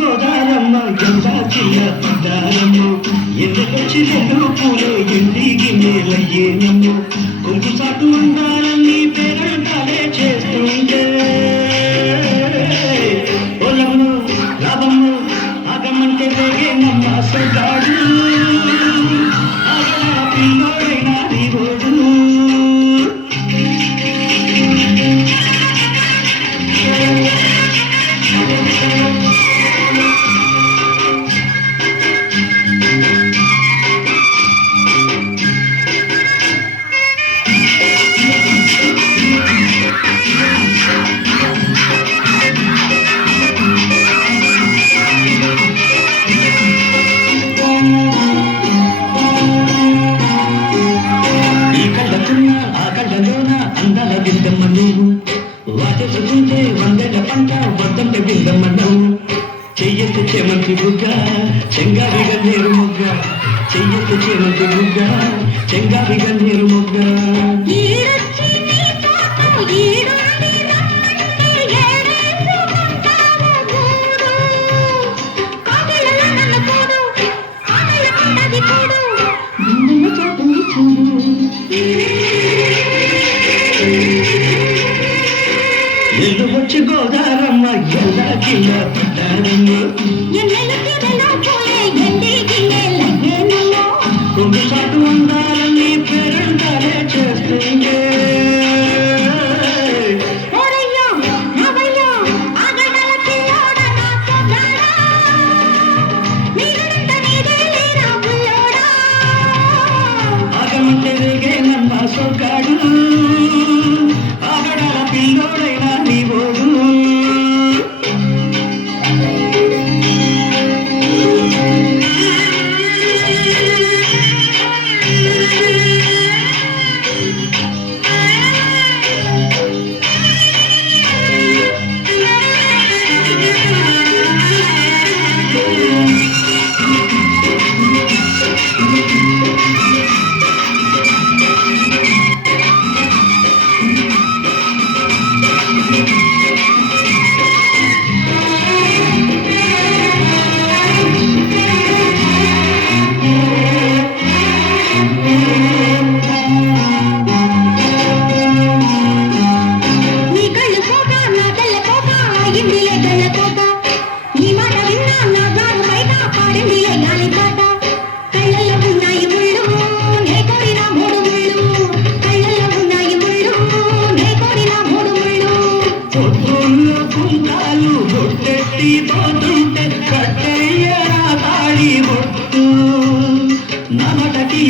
గోదారమ్మ గంగా చిన్న పదారమ్మ ఎందుకొచ్చి రెండు పూలే ఎండిగి మేలయ్యేనమ్మ కొంచెం సాటు ఉండాలని పేరంటాలే చేస్తుంటే పొలమ్మ లాభమ్మ ఆగమంటే వేగేనమ్మ సగాడు ఆగ పిల్లోడైనా నీవోడు అందాల దిద్దమ్మ నువ్వు వాటేసుకుంటే వందల పంట వద్దంటే బిందమ్మ నువ్వు చెయ్యకు చేమంతి బుగ్గ చెంగావి గన్నేరు మొగ్గ చెయ్యకు చేమంతి బుగ్గ చెంగావి గన్నేరు మొగ్గ ఎల్లు వచ్చి గోదారమ్మ ఎలా కిల్ల పడ్డారమ్మ కొంచెం సాటు ఉండాలని పేరంటాలే చేస్తుంటే ఆగమంటే రేగేనమ్మ సొగ్గాడు ఆగడాల పిల్లోడైనా నీవోడు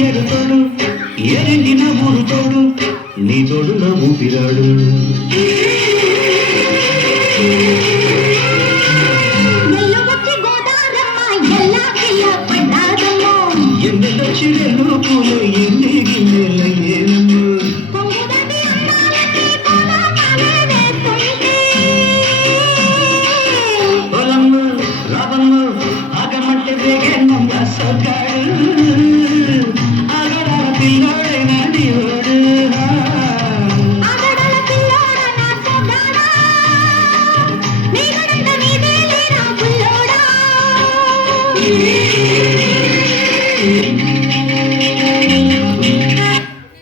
ఎరుతోడు ఎరండిన ఊరు తోడు నీ తోడులో ఊపిరాడు